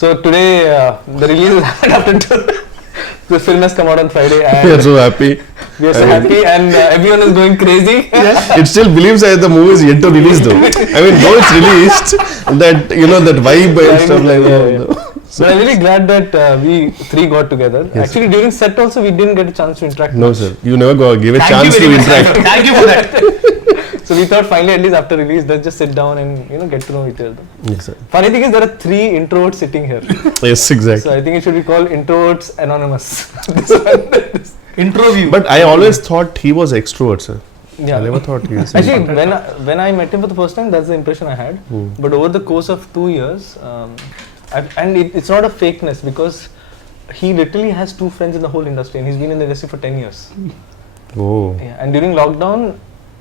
So today the release is after the film has come out on Friday and We are so happy. we are so happy and everyone is going crazy. It still believes that the movie is yet to release though. I mean, though it's released, that that vibe and stuff like that. So I'm really glad that we three got together. Yes. Actually, during set also we didn't get a chance to interact. No sir, you never give a chance to interact. Thank you for that. So we thought finally at least after release let's just sit down and get to know each other. Yes sir. Funny thing is there are 3 introverts sitting here. Yes, exactly. So I think it should be called Introverts Anonymous. Intro view. But I always thought he was extrovert, sir. Yeah. I never thought he was. Actually, when I met him for the first time, that's the impression I had. But over the course of 2 years, it's not a fakeness because he literally has 2 friends in the whole industry and he's been in the industry for 10 years. Oh. Yeah, and during lockdown,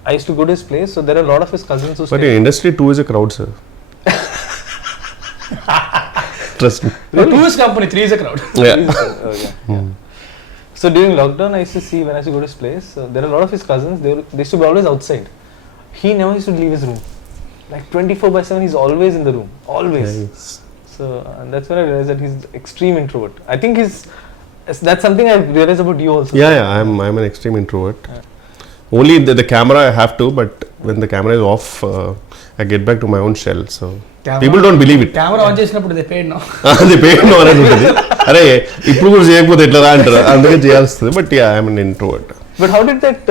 I used to go to his place, so there are a lot of his cousins who But in industry 2 is a crowd, sir. Trust me. No, 2 is company, 3 is a crowd. Yeah. So during lockdown, I used to see when I used to go to his place, there are a lot of his cousins, they used to be always outside. He never used to leave his room. Like 24/7, he's always in the room. Always. Yes. So that's when I realized that he's extreme introvert. I think that's something I realized about you also. Yeah. I'm an extreme introvert. Only the camera I have to, but when the camera is off, I get back to my own shell. So people don't believe it. Camera on చేసినప్పుడు they paid now. అది పేరు అని ఉంటుంది. అరే ఇప్పుడు కూడా చేయకపోతే ఎట్లా అంటారు, అందుకే చేయాల్సింది. But I'm an introvert. But how did that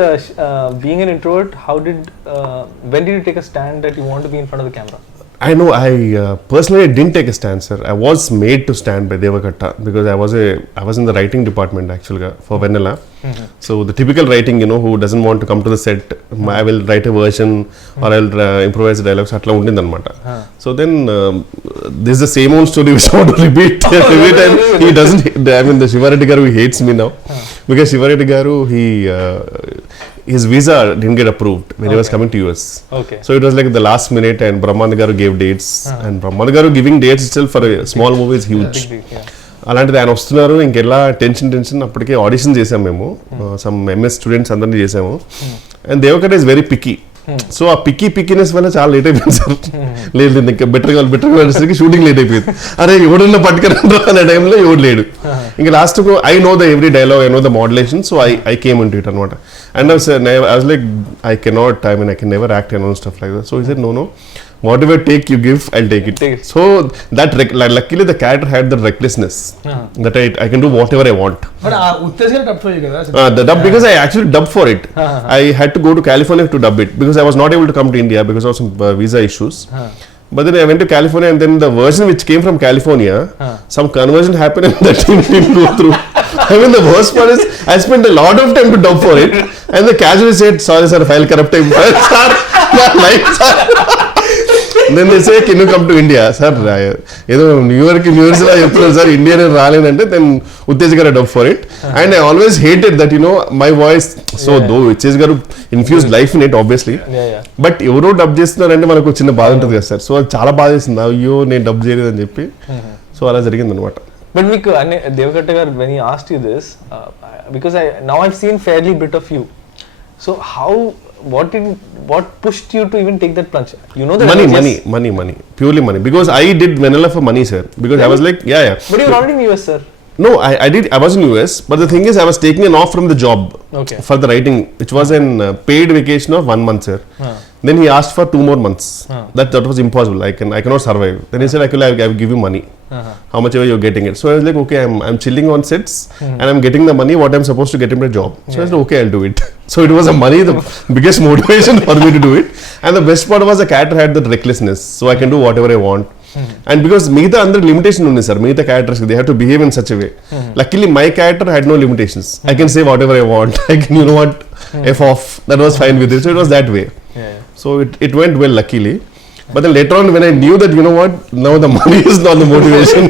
being an introvert, when did you take a stand that you want to be in front of the camera? I know. I personally didn't take a stand, sir. I was made to stand by Devakatta because I was in the writing department actually for Vennela. So the typical writing, who doesn't want to come to the set, I will write a version or I'll improvise the dialogues. Atla undindi anamata. So then this is the same old story which I want to repeat every time. He doesn't. I mean, the Shivareddy garu hates me now because Shivareddy garu his visa didn't get approved when he was coming to US. Okay. So it was like the last minute and Brahmanda garu gave dates and Brahmanda garu giving dates itself for a small movie is huge. Yeah. అలాంటిది ఆయన వస్తున్నారు, ఇంకెలా tension అప్పటికే audition చేసాం మేము, some MS students అందరినీ చేసాము. And Deva Katta is very picky. So ఆ పిక్కీనెస్ వల్ల చాలా లేట్ అయిపోయింది సార్. లేదు ఇంకా బెటర్గా షూటింగ్ లేట్ అయిపోయింది. అరే ఎవడన్నా పట్టుకురా అనే టైంలో ఎవడు లేడు. ఇంకా last I know the every dialogue, I know the modulation, so I came in to it అనమాట. And I was like I cannot, I mean I can never act and stuff like that. So he said no whatever take you give, I'll take it. So that luckily the character had the recklessness that I can do whatever I want. But Uttej garu dub for you kada? The dub, because I actually dubbed for it. I had to go to California to dub it because I was not able to come to India because of some visa issues. But then I went to California and then the version which came from California, some conversion happened and that didn't go through. I mean, the worst part is I spent a lot of time to dub for it and the casually said, sorry sir, file corrupt time. Sir, my life, sir. Then they say, can you come to India? Sir, ఏదో New York యూనివర్సిటీలో చెప్తున్నారు sir, India రాలేనంటే then Uttej garu dub for it. And I always hated that my voice. So though Uttej garu infused life in it obviously, but ఎవరో dub చేస్తున్నారంటే మనకు చిన్న బాధ ఉంటుంది కదా సార్. సో అది చాలా బాధ చేసింది, అయ్యో నేను డబ్ చేయలేదని చెప్పి. సో అలా జరిగింది అనమాట. But మీకు దేవకట్ట గారు, when he asked you this, because now I've seen fairly bit of you. So what pushed you to even take that plunge? You know that money, purely money. Because I did Vennela for money, sir. Because I was like, yeah. But you were already in US, sir. No, I was in US, but the thing is I was taking an off from the job for the writing, which was an paid vacation of 1 month, sir. Then he asked for 2 more months. That was impossible. I cannot survive. Then he said, I will give you money. How much ever you're getting it. So I was like, okay, I'm chilling on sets and I'm getting the money what I'm supposed to get in my job. So I said, okay, I'll do it. So it was the biggest motivation for me to do it. And the best part was the character had that recklessness. So I can do whatever I want. And because Meeta under limitation only, sir. Meeta characters, they have to behave in such a way. Luckily, my character had no limitations. I can say whatever I want. I can, F off. That was fine with it. So it was that way. So it went well, luckily. But then later on, when I knew that, now the money is not the motivation.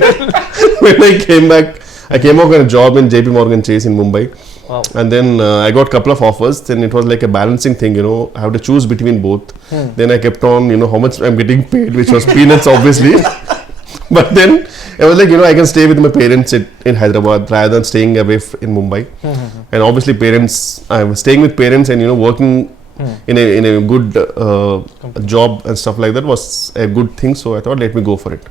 When I came back, I came out on a job in JP Morgan Chase in Mumbai. Wow. And then I got a couple of offers. Then it was like a balancing thing, I have to choose between both. Then I kept on, how much I'm getting paid, which was peanuts, obviously. But then I was like, I can stay with my parents in Hyderabad rather than staying away in Mumbai. And obviously I was staying with parents and, working in a good job and stuff like that was a good thing. So I thought, let me go for it.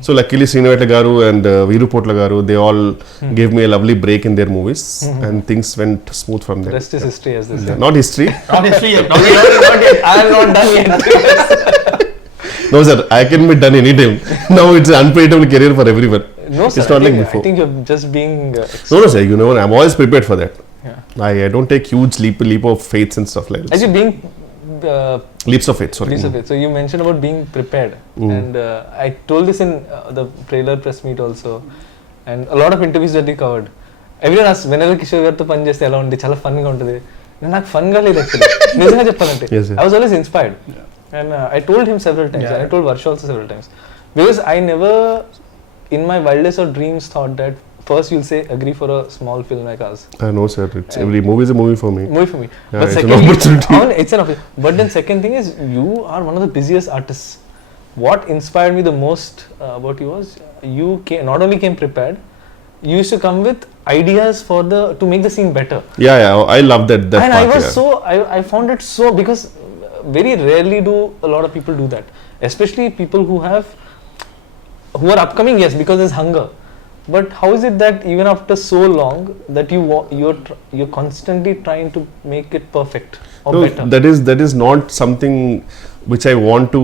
So luckily Srinivata Garu and Veeru Potla Garu, they all gave me a lovely break in their movies, and things went smooth from there. Rest is history, as they say. Not history. Honestly, Not yet. I am not done yet. No sir, I can be done anytime. Now it's an unpredictable career for everyone. No, sir. It's not like before. I think you're just being. No sir, you know, I'm always prepared for that. Yeah. I don't take huge leap of faith and stuff like that. Actually, being. Leaps of faith, sorry. Leaps of faith. So you mentioned about being prepared, and I told this in the trailer press meet also, and a lot of interviews that we covered. Everyone asks, Vennela Kishore గారితో పని చేస్తే ఎలా ఉంది, చాలా fun గా ఉంటుంది. నాకు fun గా లేదు యాక్చువల్లీ, నిజంగా చెప్పాలంటే. I was always inspired, and I told him several times, and I told Varsha also several times, because I never in my wildest of dreams thought that first you'll say agree for a small film like us. I know sir, it's every movie is a movie for me. But it's second, an opportunity. It's an opportunity. But then second thing is, you are one of the busiest artists. What inspired me the most about you was, you not only came prepared, you used to come with ideas for to make the scene better. Yeah, I love that and part. I was I found it so, because very rarely do a lot of people do that, especially people who are upcoming, yes, because there's hunger. But how is it that even after so long that you're constantly trying to make it perfect or better? That is not something which I want to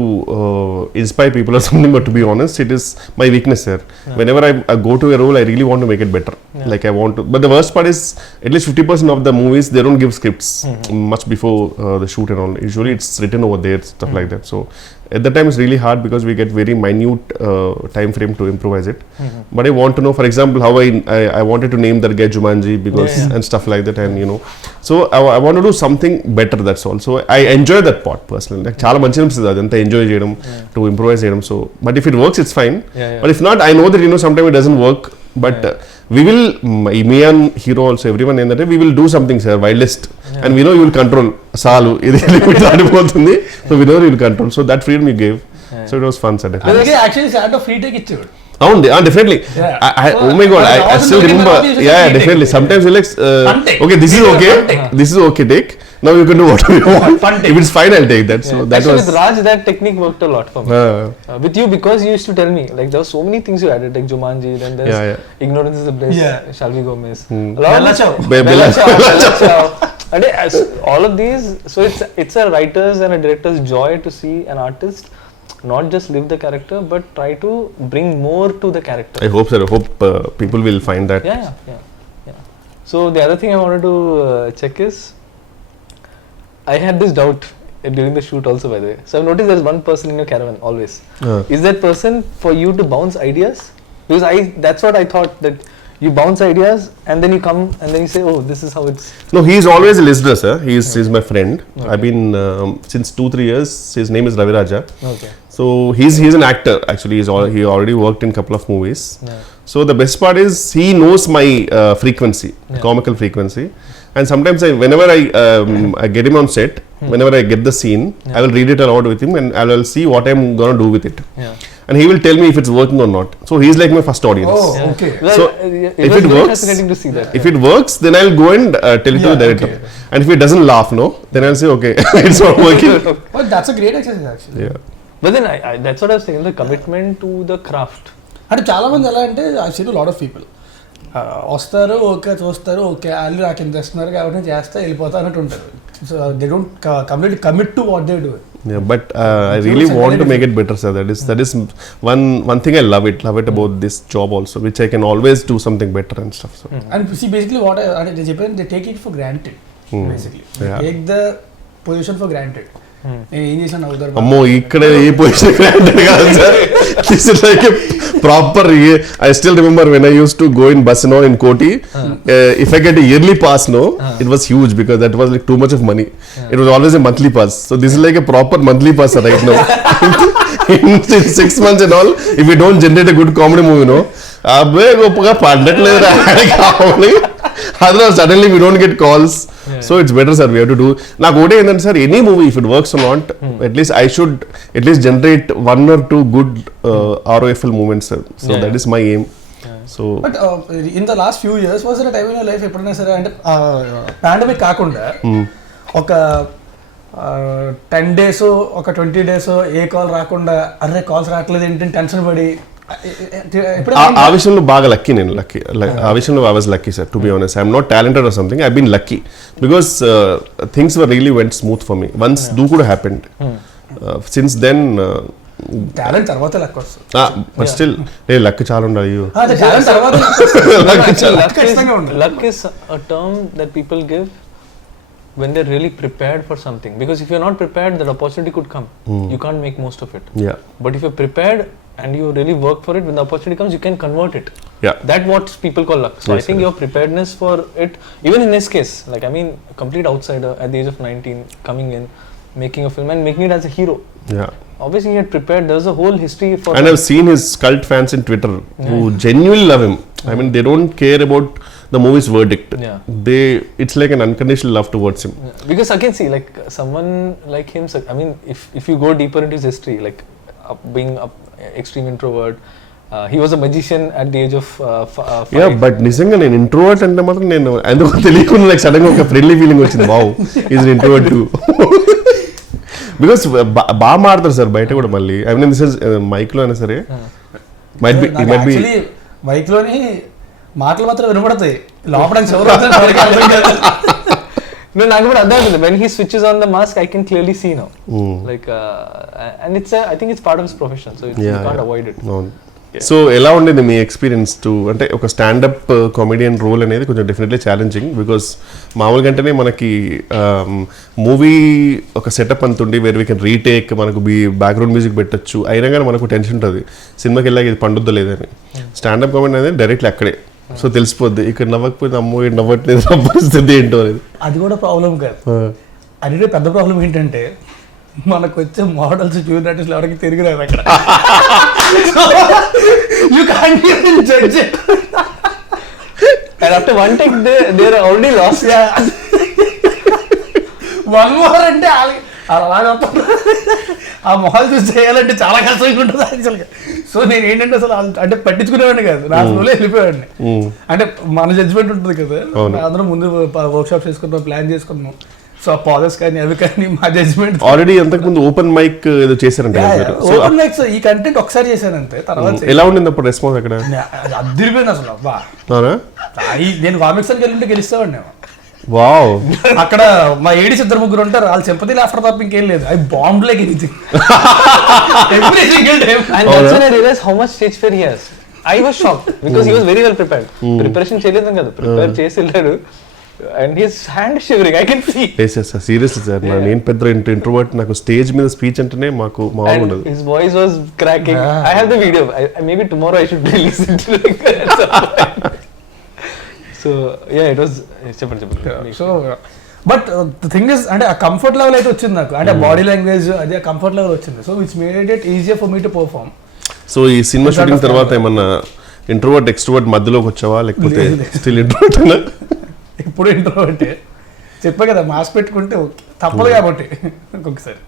inspire people or something, but to be honest, it is my weakness here. Yeah. Whenever I go to a role, I really want to make it better. Yeah. Like I want to, but the worst part is, at least 50% of the movies, they don't give scripts much before the shoot and all. Usually it's written over there, stuff like that. So at that time it's really hard, because we get very minute time frame to improvise it. But I want to know, for example, how I wanted to name that guy Jumanji, because and stuff like that, and you know, so I want to do something better, that's all. So I enjoy that part personally. Like chaala manchi anisthadi adantha enjoy cheyadam, to improvise cheyadam. So but if it works, it's fine. But if not, I know that, you know, sometimes it doesn't work, but we will, me and hero also, everyone in that, we will do something, sir, wildest, and we know you will control salu idi limit adipotundi, so we know you will control. So that freedom you gave, so it was fun, sir. అలాగే actually sir free take ఇచ్చాడు. Definitely. Oh my god, I still remember. Yeah, definitely. Sometimes you like, okay, this is okay, this is okay, take. Now you can do whatever you want. If it's fine, I'll take that. So that actually, was. with Raj, that technique worked a lot for me. With you, because you used to tell me, like, there were so many things you added, like Jumanji, then there's Ignorance is the Bliss, Shall We Go Miss. Bella Ciao. All of these. So it's a writer's and a director's joy to see an artist not just live the character, but try to bring more to the character. I hope, sir. I hope people will find that. Yeah. So the other thing I wanted to check is, I had this doubt during the shoot also, by the way. So I've noticed there's one person in your caravan always. Is that person for you to bounce ideas? Because that's what I thought, that you bounce ideas and then you come and then you say, oh, this is how it's. No, he's always a listener, sir. He's my friend. Okay. I've been since 2-3 years. His name is Raviraja. Okay. So he's an actor actually. He already worked in a couple of movies. So the best part is, he knows my frequency, comical frequency. And sometimes whenever I get him on set, whenever I get the scene, I will read it aloud with him, and I will see what I'm gonna do with it. And he will tell me if it's working or not. So he's like my first audience. Oh, okay. So if it works, fascinating to see that. If it works, then I'll go and tell it to the director. Okay. And if he doesn't laugh, no, then I'll say, okay, it's not working. But that's a great exercise actually. Yeah. But then that's what I was saying, the commitment to the craft. అంటే చాలా మంది ఎలా అంటే, I seen lot of people వస్తారు, okay చూస్తారు, okay వాళ్ళు నాకు ఇంత ఇస్తున్నారు కాబట్టి నేను చేస్తా వెళ్ళిపోతా అన్నట్టు ఉంటారు. So they don't completely commit to what they do. Yeah, but I really want to make it better, sir. That is one thing I love it about this job also, which I can always do something better and stuff. So. And see, basically what they చెప్పాను, they take it for granted. Basically, they take the position for granted. ఏం చేసాను అవుతారు. అమ్మో, ఇక్కడ ఏ position granted కాదు sir. This is like a proper. I still remember when I used to go in bus, you know, in Koti. If I get a yearly pass, no, it was huge, because that was like too much of money. It was always a monthly pass. So this is like a proper monthly pass right now. In 6 months and all, if we don't generate a good comedy movie, no, abbe goppaga paddatledu ra kaavali. Otherwise suddenly we don't get calls. So it's better, sir, we have to do. నాకు ఒకటే ఏంటంటే, sir, any movie if it works or not, at least I should at least generate 1 or 2 good ROFL moments, sir. So that is my aim. So but in the last few years, was there a time in your life ఎప్పుడైనా సరే, అంటే pandemic కాకుండా ఒక 10 days ఒక 20 days ఏ call రాకుండా, అరే calls రావట్లేదు ఏంటి టెన్షన్ పడి ఆ విషయంలో బాగా లక్కీ నేను ఆ విషయంలో I was lucky sir to be honest I'm not talented or something I been lucky because things were really went smooth for me once do కూడా హ్యాపెండ్ సిన్స్ దెన్ టాలెంట్ తర్వాత luck వస్తుంది but still luck చాలా ఉండాలి luck is a term that people give when they're really prepared for something, because if you're not prepared, that opportunity could come. You can't make most of it. Yeah. But if you're prepared and you really work for it, when the opportunity comes, you can convert it. Yeah. That's what people call luck. So Yes, I think yes. your preparedness for it, even in this case, like I mean, a complete outsider at the age of 19, coming in, making a film and making it as a hero. Yeah. Obviously he had prepared. There's a whole history for And I've seen his cult fans in Twitter who genuinely love him. I mean, they don't care about the movie's verdict. Yeah. It's like an unconditional love towards him. Yeah. Because again, see, like someone like him, I mean, if you go deeper into his history, like being an extreme introvert, he was a magician at the age of 5. Yeah, but నిజంగా నేను introvert అంటే మాత్రం నేను ఎందుకో తెలియకుండా like sudden గా ఒక friendly feeling వచ్చింది wow is introvert too because బాగా మాడతారు సార్ బయట కూడా మళ్ళీ I mean this is mic లో అయినా సరే మైట్ బి మైక్ లోని మాటలు మాత్రం వినబడతాయి లోపల No, నాకు కూడా అర్థం అవుతుంది. When he switches on the mask, I can clearly see now. Like, and I think it's part of his profession, so you can't avoid it. No. So ఎలా ఉండేది మీ ఎక్స్పీరియన్స్ టు అంటే ఒక స్టాండప్ కామెడియన్ రోల్ అనేది కొంచెం definitely challenging because మామూలుగా అంటేనే మనకి movie ఒక సెటప్ అంతుండి వేరే వీ కెన్ రీటేక్ మనకు బ్యాక్గ్రౌండ్ మ్యూజిక్ పెట్టచ్చు అయినా కానీ మనకు టెన్షన్ ఉంటుంది సినిమాకి వెళ్ళాక ఇది పండుద్దా లేదని స్టాండప్ కామెడీ అనేది డైరెక్ట్లీ అక్కడే సో తెలిసిపోద్ది ఇక్కడ నవ్వకపోతే అమ్మో ఇక్కడ నవ్వట్లేదు నా పరిస్థితి ఏంటో అనేది అది కూడా ప్రాబ్లం కాదు అది పెద్ద ప్రాబ్లం ఏంటంటే మనకు వచ్చే మోడల్స్ జూనియర్ ఆర్టిస్టులు ఎవరికి తిరిగి రాదు అక్కడ you can't even judge it and after one take they are already lost one more అంటే అలాగే ఆ మొహాలు చూసి చేయాలంటే చాలా కష్టంగా ఉంటుంది యాక్చువల్గా సో నేను ఏంటంటే అసలు అంటే పట్టించుకునేవాడిని కాదు నా స్కూల్లో వెళ్ళిపోయాడిని అంటే మన జడ్జిమెంట్ ఉంటుంది కదా అందరం ముందు వర్క్ షాప్ చేసుకున్నాం ప్లాన్ చేసుకున్నాం సో ఆ పాజెస్ కానీ అవి కానీ మా జడ్జ్మెంట్ ఆల్రెడీ అంతకుముందు ఓపెన్ మైక్ ఏదో చేశారంటే ఓపెన్ మైక్ ఈ కంటెంట్ ఒకసారి చేశాను అంతే తర్వాత ఎలా ఉండింది అప్పుడు రెస్పాన్స్ అక్కడ అద్దరిపోయింది అసలు అబ్బా నేను కామిక్స్ అని వెళ్ళి గెలుస్తావాడిని వావ్ అక్కడ మా ఏడీస్ 2-3 ఉంటారు వాళ్ళు సింపతి లాఫ్టర్ తప్ప ఇంకేం లేదు అవి bomb like anything every single day and that's when I realized how much stage fear he has. I was shocked because he was very well prepared. Preparation చేయలేదు కదా ప్రిపేర్ చేసి వెళ్ళాడు and his hand shivering I can see. yes yes seriously sir నేను పెద్ద introvert నాకు stage మీద speech అంటేనే మాకు మామూలు ఉండదు his voice was cracking. I have the video. Maybe tomorrow I should release it like that. So yeah, it was చెప్పండి so but the thing is అంటే ఆ కంఫర్ట్ లెవెల్ అయితే వచ్చింది నాకు అంటే బాడీ లాంగ్వేజ్ అదే కంఫర్ట్ లెవెల్ వచ్చింది so which made it easier for me to perform so ఈ సినిమా షూటింగ్ తర్వాత ఏమన్నా ఇంట్రోవర్ట్ ఎక్స్ట్రోవర్ట్ మధ్యలోకి వచ్చావా లేకపోతే స్టిల్ ఇంట్రోవర్ట్ అన్నా ఇప్పుడు ఇంట్రోవర్టే చెప్పా కదా మాస్క్ పెట్టుకుంటే ఓకే తప్పదు కాబట్టి ఇంకొకసారి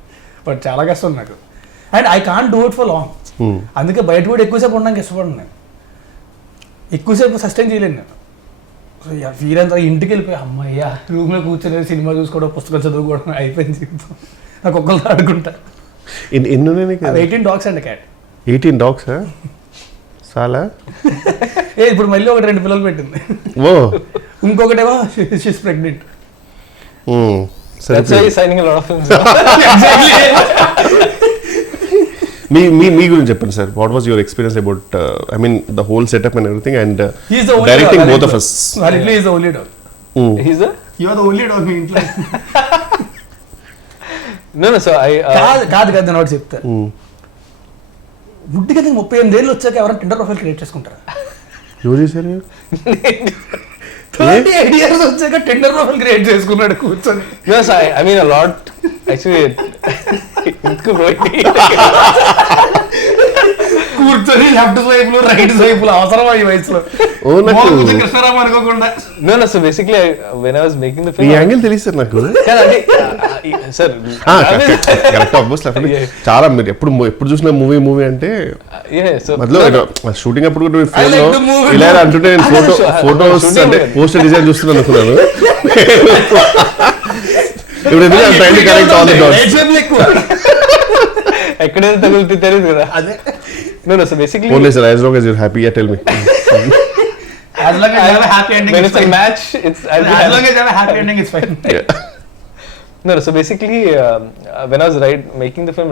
బట్ చాలా కష్టం నాకు and I can't do it for long అందుకే బయట కూడా ఎక్కువసేపు ఉండడానికి ఇష్టపడను నేను ఎక్కువసేపు సస్టైన్ చేయలేను నేను సో వీరంతా ఇంటికి వెళ్ళిపోయి అమ్మయ్యా రూమ్లో కూర్చొని సినిమా చూసుకోవడం పుస్తకం చదువుకోవడం అయిపోయింది జీవితం నాకు ఒక్కరితో ఆడుకుంటా 18 dogs అండ్ క్యాట్ 18 dogs చాలా ఇప్పుడు మళ్ళీ 2 పిల్లలు పెట్టింది ఓ ఇంకొకటేమో she's pregnant that's why he's signing a lot of films. మీ గురించి చెప్పండి sir what was your experience about I mean the whole setup and everything and directing both of us Currently he is the only dog. He's the You are the only dog మీ ఇంట్లో no so I కాదు నేను ఒకటి చెప్తా గుడ్డిగా 38 ఏళ్ళు వచ్చాక ఎవరైనా Tinder profile create చేసుకుంటారా ఎవరు చేశారు 38 years వచ్చాక టిండర్ ప్రొఫైల్ క్రియేట్ చేసుకున్నాడు కూర్చొని yes I mean a lot actually కూర్చొని లెఫ్ట్ స్వైపులు రైట్ స్వైపులు అవసరమా ఈ వయసులో కృష్ణరామ్ అనుకోకుండా no so basically when I was making the film ఈ యాంగిల్ తెలుసు నాకు సార్ కరెక్ట్ ఆల్మోస్ట్ చాలా మీరు ఎప్పుడు చూసిన మూవీ అంటే మధ్యలో షూటింగ్ అప్పుడు కూడా ఫోన్ లో ఇలా అంటుంటే నేను ఫోటోస్ అంటే పోస్టర్ డిజైన్ చూస్తున్నాను అనుకున్నాను ఇప్పుడు ఎందుకంటే train correct all the dots ఎక్కడైనా తగులుతుంది తెలియదు కదా అదే No, so basically, Only sir, as long as you're happy, yeah, tell me. As long as you have a happy ending, when it's it's a fine. match, As long as you have a happy ending, it's fine. No, so basically, when I was writing the film,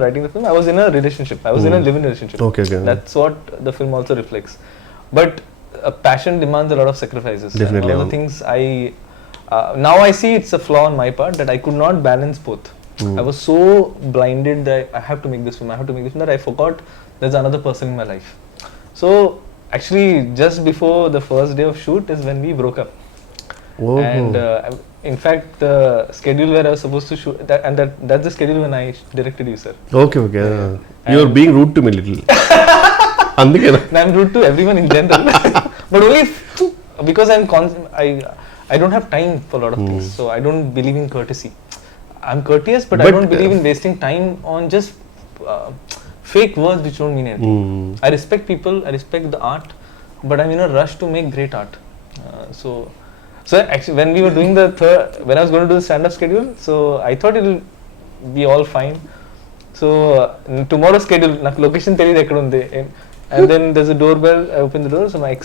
I was in a relationship. I was in a live-in relationship. Okay. That's what the film also reflects. But passion demands a lot of sacrifices. Definitely. And one of the things now I see it's a flaw on my part that I could not balance both. I was so blinded that I have to make this film, that I forgot there's another person in my life. So actually, just before the first day of shoot is when we broke up. Oh. And in fact, the schedule where I was supposed to shoot, that's the schedule when I directed you, sir. Okay. You are being rude to me little. Andukena. I'm rude to everyone in general, but only because I don't have time for a lot of things, so I don't believe in courtesy. I'm courteous, but I don't believe in wasting time on just fake words which don't mean anything. I respect people, I respect the art, but I'm in a rush to make great art. So actually, when we were doing when I was going to do the stand-up schedule, so I thought it'll be all fine. So tomorrow's schedule, నాకు location తెలియదు ఎక్కడ ఉంది. And then there's a doorbell. I opened the door. So my ex,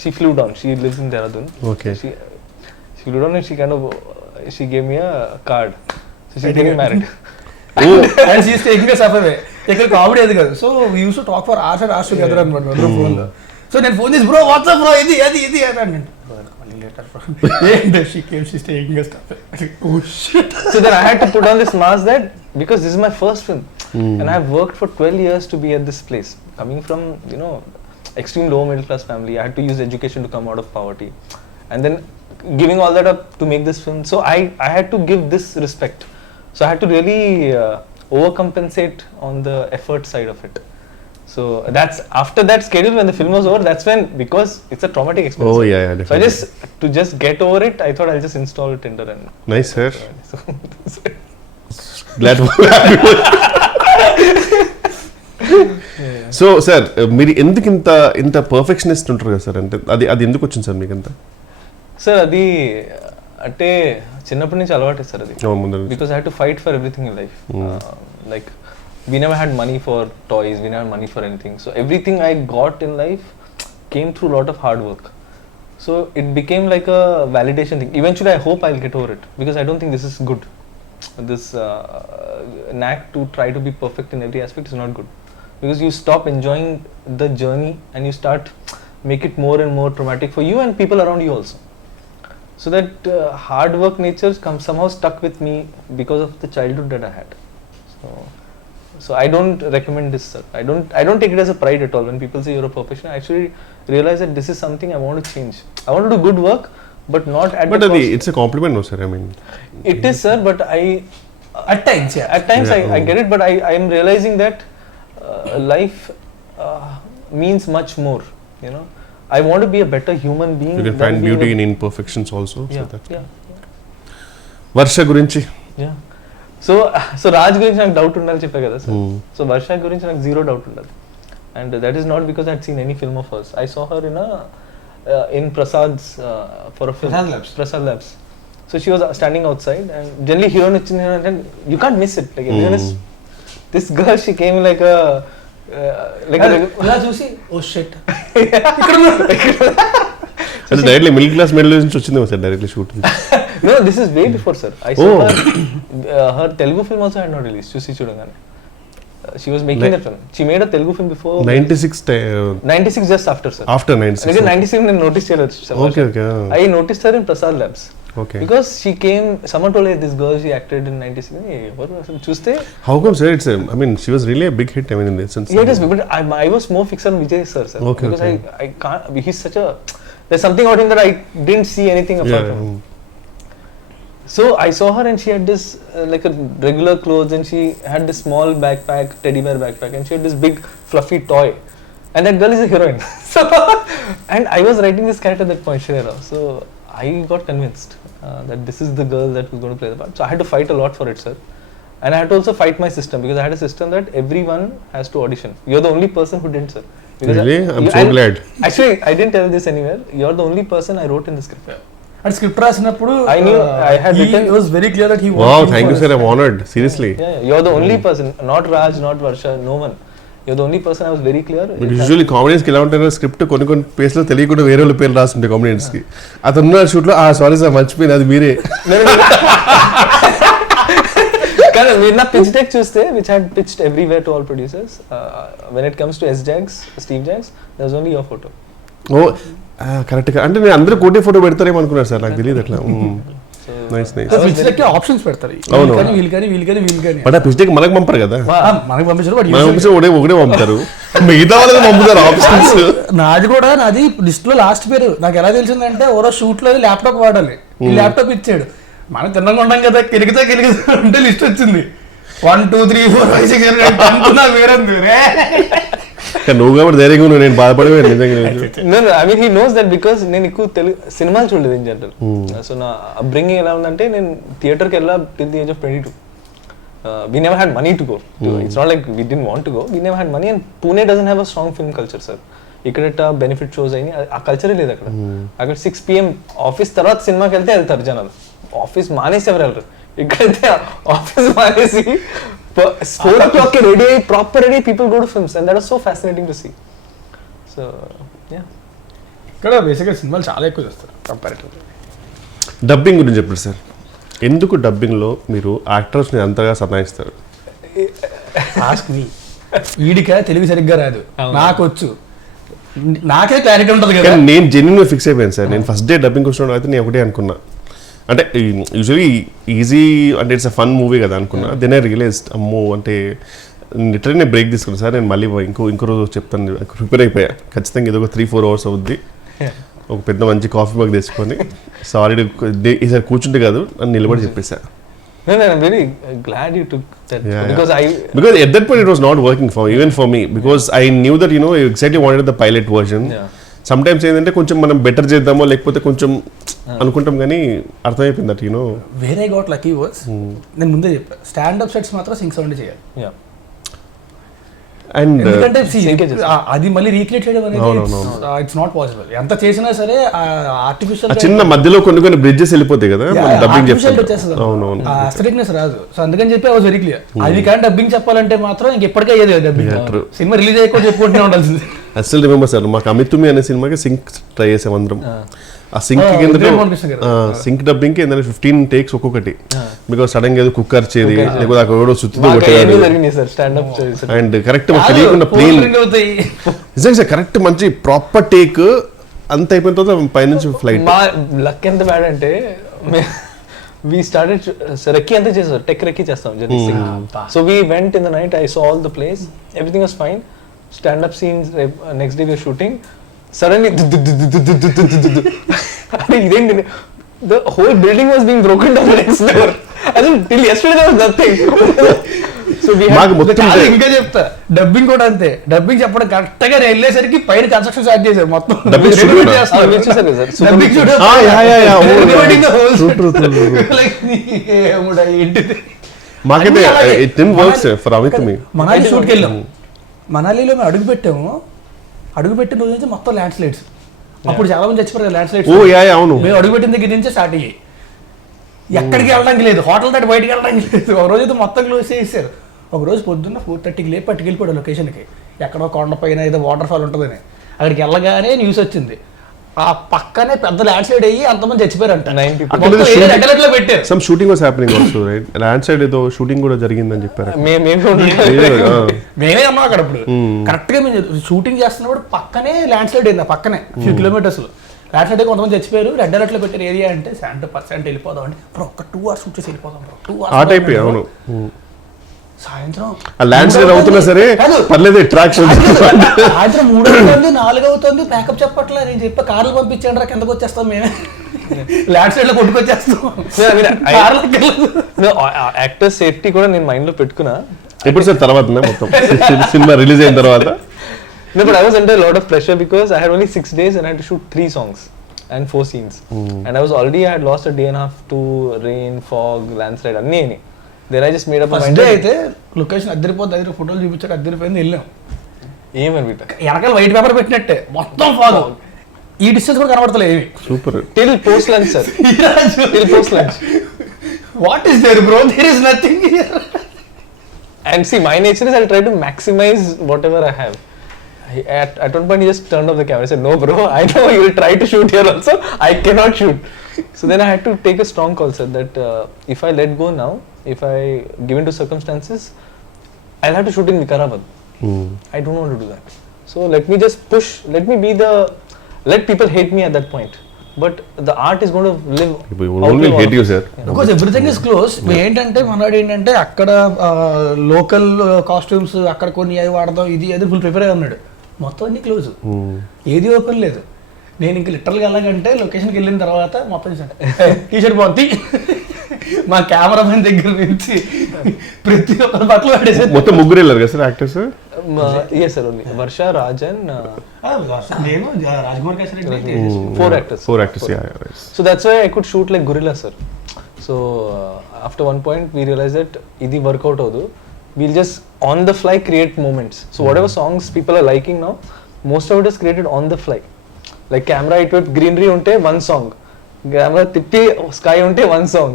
she flew down. She lives in Dehradun. Okay. She flew down and she gave me a card. So she's getting married. And she's taking us up away. ఇక్కడ comedy అది కాదు. So we used to talk for hours and hours together అనమాట phone లో. So నేను phone చేసి bro WhatsApp bro ఇది అని అన్నాను. She came, she's taking us stuff. Oh shit. So then I had to put on this mask that because this is my first film and I've worked for 12 years to be at this place. Coming from, extreme low middle class family, I had to use education to come out of poverty. And then giving all that up to make this film. So I had to give this respect. So I had to really overcompensate on the effort side of it. So that's after that schedule when the film was over, that's when, because it's a traumatic experience. Oh yeah, definitely. So to just get over it, I thought I'll just install Tinder and nice, sir. So Glad for happy. So sir మీరు ఎందుకు ఇంత perfectionist ఉంటారు కదా sir, అంటే అది ఎందుకు వచ్చింది sir మీకు అంత? సార్ అది అంటే చిన్నప్పటి నుంచి అలవాటు సార్ అది, because I had to fight for everything in life. Like we never had money for toys, we never had money for anything, so everything I got in life came through a lot of hard work. So it became like a validation thing. Eventually I hope I'll get over it, because I don't think this is good. This knack to try to be perfect in every aspect is not good, because you stop enjoying the journey and you start make it more and more traumatic for you and people around you also. So that hard work nature somehow stuck with me because of the childhood that I had. So I don't recommend this, sir. I don't take it as a pride at all when people say you're a perfectionist. I actually realize that this is something I want to change. I want to do good work, but not at the cost. It's a compliment, no sir, I mean it is, sir, but at times I get it, but I am realizing that life means much more, I want to be a better human being. You can find beauty in imperfections also. Yeah. Varsha gurinchi. Yeah. So Raj గురించి నాకు doubt ఉండాలి చెప్పా కదా sir. So Varsha గురించి నాకు zero doubt ఉండదు, and that is not because I had seen any film of hers. I saw her in Prasad's for a film, Prasad Labs. So she was standing outside and generally heroine వచ్చింది and you can't miss it, like everyone is this girl, she came like a ఇలా చూసి oh shit అంటే directly middle class middle నుంచి వచ్చింది sir directly shoot? No, this is way before, sir. I saw her Telugu film also had not released. Chusi Chudangane. She was making that film. She made a Telugu film before 96 just after, sir. After 96. Again 97 I noticed her. Okay. I noticed her in Prasad Labs. Okay. Because she came, someone told her this girl, she acted in 96. Chuste. How come, sir? I mean, she was really a big hit. I mean, in the sense. Yeah, it is. But I was more fixed on Vijay sir. Okay. Because I can't. He's such a. There's something about him that I didn't see anything apart from him. So I saw her and she had this like a regular clothes and she had this small backpack, teddy bear backpack, and she had this big fluffy toy, and that girl is a heroine. So and I was writing this character at that point, Shreya. So I got convinced that this is the girl that was going to play the part. So I had to fight a lot for it, sir, and I had to also fight my system, because I had a system that everyone has to audition. You're the only person who didn't, sir. Because really? I'm so glad. Actually, I didn't tell this anywhere. You're the only person I wrote in the script. And script రాసినప్పుడు I knew I had written. It was very clear that he Wow, thank you, sir. I'm honored. Seriously. Yeah, you're the only person, not Raj, not Varsha, no one. you're the only person I was very clear. Usually కామెడియన్స్కి ఎలా ఉంటారో script కొన్ని ప్లేస్లో తెలియకుండా వేరే వాళ్ళ పేర్లు రాస్తుంటాయి కామెడియన్స్కి. అతను షూట్లో సారీ సార్ మర్చిపోయింది అది మీరే. కానీ మీరు నా పిచ్ డెక్ చూస్తే which had pitched everywhere to all producers, when it comes to Steve Jobs there was only your photo. Oh కరెక్ట్గా, అంటే నేను అందరూ కోటే ఫోటో పెడతారేమో అనుకున్నారు సార్, నాకు తెలియదు అట్లా. Nice nice. ఆప్షన్స్ పెడతారు, బట్ ఆ పిచ్ డెక్ మనకు పంపరు కదా, మనకు పంపించారు, ఒకటే పంపుతారు, మిగతా వాళ్ళకి పంపుతారు ఆప్షన్స్. నాది లిస్ట్ లో లాస్ట్ పేరు నాకు ఎలా తెలిసిందంటే ఓరో షూట్ లో ల్యాప్టాప్ వాడాలి, ఈ ల్యాప్టాప్ ఇచ్చాడు, మనం తిన్నాం ఉంటాం కదా, కెలిగితే అంటే లిస్ట్ వచ్చింది 1 2 3 4 5 6 7 8 అనుకున్నా వేరేందు నువ్వు కాబట్టి ధైర్యంగా నువ్వు, నేను బాధపడేవాడు నిజంగా. I mean he knows that because నేను ఎక్కువ తెలుగు సినిమాలు చూడలేదు ఇన్ జనరల్. సో నా అప్బ్రింగింగ్ ఎలా ఉందంటే నేను థియేటర్కి వెళ్ళా till the age of 22. We never had money to go. It's not like we didn't want to go. We never had money, and Pune doesn't have a strong film culture, sir. ఇక్కడ benefit shows అయినాయి, ఆ కల్చరే లేదు అక్కడ. అక్కడ 6 PM office తర్వాత సినిమాకి వెళ్తే వెళ్తారు జనాలు, ఆఫీస్ మానేసి ఎవరు వెళ్ళరు. ఇక్కడైతే ఆఫీస్ మానేసి 4 o'clock రెడీ అయ్యి proper ready people go to films, and that was so fascinating to see. So yeah, ఇక్కడ బేసిక్గా సినిమాలు చాలా ఎక్కువ చేస్తారు కంపారిటివ్లీ. డబ్బింగ్ గురించి చెప్పండి సార్, ఎందుకు డబ్బింగ్లో మీరు యాక్టర్స్ని అంతగా సతాయిస్తారు? Ask me. వీడికా తెలుగు సరిగ్గా రాదు, నాకు వచ్చు, నాకే క్లారిటీ ఉంటుంది కదా. నేను జెన్యున్గా ఫిక్స్ అయిపోయాను సార్, నేను ఫస్ట్ డే డబ్బింగ్ వచ్చినప్పుడు అయితే నేను ఒకటే అనుకున్నా, అంటే యూజువలీ ఈజీ అంటే ఇట్స్ అ ఫన్ మూవీ కదా అనుకున్నా. దెన్ ఐ రియలైజ్డ్ అమ్మో, అంటే లిటరల్లీ నేను బ్రేక్ తీసుకున్నాను సార్, నేను మళ్ళీ ఇంకో రోజు చెప్తాను, ప్రిపేర్ అయిపోయా, ఖచ్చితంగా ఇది ఒక 3-4 hours అవుద్ది, ఒక పెద్ద మంచి కాఫీ మగ్ తెచ్చుకొని సారీ ఈసారి కూర్చుంటే కాదు అని నిలబడి చెప్పేసా. No, I'm very glad you took that, because at that point it was not working even for me, because I knew that you exactly wanted the pilot version. Sometimes ఏంటంటే కొంచెం మనం better చేద్దామో లేకపోతే కొంచెం అనుకుంటాం, కానీ అర్థమైపోయింది that where I got lucky was, నేను ముందే చెప్పా స్టాండప్ సెట్స్ మాత్రం సింక్ సౌండ్ చేయాలి. అండ్ ఎందుకంటే అది మళ్ళీ రీక్రియేట్ చేయడం అనేది ఇట్స్ నాట్ పాసిబుల్. ఎంత చేసినా సరే ఆర్టిఫిషియల్ చిన్న మధ్యలో కొన్ని బ్రిడ్జెస్ వెళ్ళిపోతాయి కదా, డబ్బింగ్ వచ్చేస్తుంది, అస్థెటిక్నెస్ రాదు. సో అందుకని చెప్పి ఐ వాజ్ వెరీ క్లియర్, అది కానీ డబ్బింగ్ చెప్పాలంటే మాత్రం ఇంకెప్పటికే అయ్యేది డబ్బింగ్. సినిమా రిలీజ్ అయిపోయి చెప్పుకుంటూనే ఉండాల్సింది. అసలు రిమెంబర్ సార్, మాకు అమితుమి అనే సినిమాకి సింక్ ట్రై చేసాం అందరం. ఆ సింక్ సింక్ డబ్బింగ్ కి 15 takes ఒక్కొక్కటి, బికాస్ సడన్ గా ఏదో కుక్కర్ చేది లేకపోతే అక్కడ ఎవడో సుత్తితో కొట్టేది, అండ్ కరెక్ట్ మాకు తెలియకుండా ప్లేన్ నిజంగా సార్ కరెక్ట్ మంచి ప్రాపర్ టేక్ అంత అయిపోయిన తర్వాత పైనుంచి ఫ్లైట్. లక్ ఎంత బ్యాడ్ అంటే we started recce anta chesaru, tech recce chestam jaddi. So we went in the night, I saw all the place, everything was fine, stand up scenes, next day we were shooting, suddenly the whole building was being broken down the next door. I think till yesterday there was nothing. So we had ఇంకా చెప్తా, dubbing కూడా అంతే, dubbing చెప్పడం correct గా వెళ్ళేసరికి పైన construction start చేశారు మొత్తం. మనాలి షూట్కి వెళ్ళాం, మనాలిలో మేము అడుగు పెట్టిన రోజు నుంచి మొత్తం ల్యాండ్ స్లైడ్స్, అప్పుడు చాలా మంది చచ్చిపోయారు ల్యాండ్ స్లైడ్స్. మేము అడుగు పెట్టిన దగ్గర నుంచే స్టార్ట్ అయ్యాయి, ఎక్కడికి వెళ్ళడానికి లేదు, హోటల్ దాటి బయటకి వెళ్ళడానికి లేదు. ఒక రోజు అయితే మొత్తం క్లోజ్ చేసేసారు. ఒక రోజు పొద్దున్న 4:30కి లేపు పట్టుకెళ్ళిపోయాడు లొకేషన్కి, ఎక్కడో కొండ పైన ఏదో వాటర్ ఫాల్ ఉంటుందని. అక్కడికి వెళ్ళగానే న్యూస్ వచ్చింది, ఆ పక్కనే పెద్ద ల్యాండ్ స్లైడ్ అయ్యి అంతమంది చచ్చిపోయారంట. పెట్టారు. Some shooting was happening also, right? Land slide ఏదో షూటింగ్ కూడా జరిగిందని చెప్పారు. మేమే ఉన్నాం అక్కడ. అప్పుడు కరెక్ట్ గా మేము షూటింగ్ చేస్తున్నప్పుడు పక్కనే ల్యాండ్ స్లైడ్ అయింది, పక్కనే ఫ్యూ కిలోమీటర్స్ ల్యాండ్ స్లైడ్. కొంతమంది చచ్చిపోయారు. రెడ్ అలర్ట్ లో పెట్టారు ఏరియా అంటే 70% వెళ్ళిపోదాం అంటే, ఒక 2 hours షూట్ చేసి వెళ్ళిపోదాం, 2 hours. సాయంత్రం ల్యాండ్ స్లైడ్ అవుతున్నా సరే పర్లేదు, అట్రాక్షన్. సాయంత్రం 3 అవుతుంది 4 అవుతుంది, ప్యాకప్ చెప్పట్లే. నేను చెప్పా కార్లు పంపించండి రా, కిందకు వచ్చేస్తాం మేమే, ల్యాండ్ స్లైడ్ లో కొట్టుకొచ్చేస్తాం. యాక్టర్ సేఫ్టీ కూడా నేను మైండ్ లో పెట్టుకున్నా. ఎప్పుడు సార్ తర్వాత మొత్తం సినిమా రిలీజ్ అయిన తర్వాత? No, but I was under a lot of pressure because I had only 6 days and I had to shoot 3 songs and 4 scenes. And I had lost a day and a half to rain, fog, landslide, anni. Then I just made up my mind. అయితే location అద్దరిపోద్ది, అద్దరి ఫోటోలు చూపించాక అద్దరిపోయింది, వెళ్ళాం. ఏమనిపిట వెనకాల white paper పెట్టినట్టే మొత్తం fog, ఈ distance కూడా కనబడతలేదు ఏమి. Super. Till post lunch sir, till post lunch. What is there bro, there is nothing here. And see, my nature is I'll try to maximize whatever I have. At one point, he just turned off the camera. I said, "No, bro. I know you'll try to shoot here also. I cannot shoot." So then I had to take a strong call, sir. That if I let go now, if I give in to circumstances, I'll have to shoot in Vikarabad. I don't want to do that. So let me just push. Let people hate me at that point. But the art is going to live. People will hate you, sir. Because everything is close. ఏంటంటే మనవాడు ఏంటంటే అక్కడ local costumes అక్కడ కొన్ని అవి వాడదాం ఇది అది ఫుల్ ప్రిపేర్ అయి ఉన్నాడు. మొత్తం అన్ని క్లోజ్, ఏది ఓపెన్ లేదు. నేను ఇంక లిటరల్గా వెళ్ళాలంటే లొకేషన్కి వెళ్ళిన తర్వాత మొత్తం టీషర్ట్ బాగుంది. మా కెమెరామెన్ దగ్గర నుంచి ప్రతి ఒక్కరి బట్టలు పడేసారు. మొత్తం ముగ్గురు వెళ్ళారు కదా sir actors? Yes sir, only Varsha, Raj and నేను Rajkumar kesari, four actors. Yeah, right. So that's why I could shoot like gorilla, sir. So after one point we realized that idi workout avadu, we'll just on the fly create moments. So whatever songs people are liking now, most of it is created on the fly. Like camera it with greenery unte one song, camera tippi sky unte one song,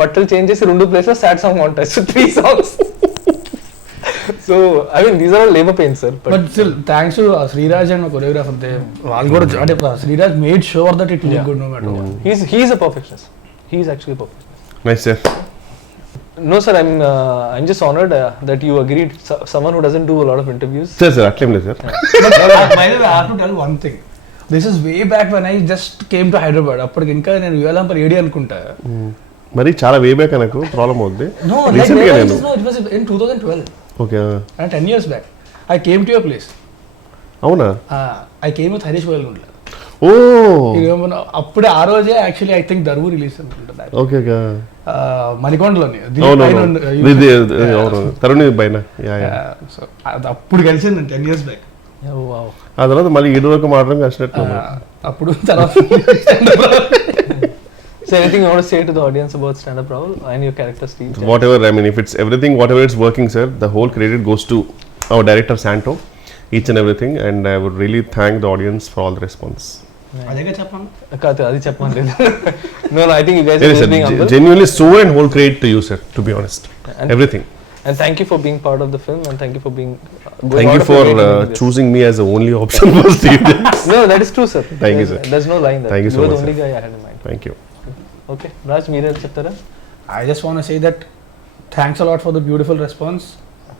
బట్టలు change చేసి 2 ప్లేస్లో sad song ఉంటాయి. So 3 songs. So I mean these are all labor pains, sir. But still thanks to Sriraj and my choreographer, they వాళ్ళు కూడా అంటే Sriraj made sure that it look good no matter what. He's a perfectionist. He's actually a perfectionist. Nice, sir. No sir, I'm just honored that you agreed. Someone who doesn't do a lot of interviews. Sir, అట్లేం లేదు sir. But by the way, I have to tell one thing. This is way back when I just came to Hyderabad. అప్పటికి ఇంకా నేను యువలంపర్ AD అనుకుంటా. మరి చాలా way back నాకు problem అవుద్ది. No, like no, it was in 2012. Okay. And 10 years back I came to your place. అవునా? I came with Harish Boyalgundla. అప్పుడే ఆ రోజే actually I think Daruvu release అనుకుంటా. Okay okay. మణికొండలోని తరుణ్ పైన. సో అప్పుడు కలిసింది 10 years back. ఆ తర్వాత మళ్ళీ ఈడు వరకు మాత్రం కలిసినట్టు. అప్పుడు తర్వాత So anything you want to say to the audience about stand-up, Rahul, and your character Steve? Whatever, I mean, if it's everything, whatever it's working, sir, the whole credit goes to our director Santo, each and everything, and I would really thank the audience for all the response. అదేగా చెప్పాను. అది చెప్పమని. No, I think you guys are being humble. Genuinely so and whole credit to you, sir, to be honest. Everything. And thank you for being part of the film, and thank you for being thank you for choosing me as the only option for Steve. No, that is true, sir. Thank you, sir. There's no line there. Thank you so much. You are the only guy I had in mind. Thank you. Okay, Raj, మీరే చెప్తారా? I just want to say that thanks a lot for the beautiful response.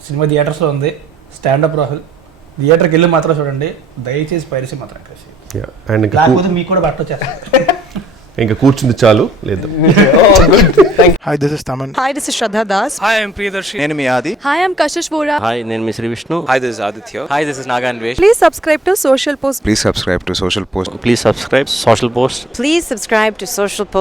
Cinema థియేటర్స్లో ఉంది. Stand up Rahul థియేటర్కి వెళ్ళి మాత్రం చూడండి, దయచేసి piracy మాత్రం కలిసి. లేకపోతే మీకు కూడా బట్ట వచ్చేస్తారు. ఇంకా కూర్చుంది చాలు లేదు. Hi, this is Taman. Hi, this is Shraddha Das. Hi, I'm Priyadarshi. నేను మీ ఆది. Hi, I'm Kashish Vora. Hi, నేను మీ Shri Vishnu. Hi, this is Aditya. Hi, this is Naganvesh. Please subscribe to SocialPost. Please subscribe to SocialPost. Please subscribe SocialPost. Please subscribe to SocialPost.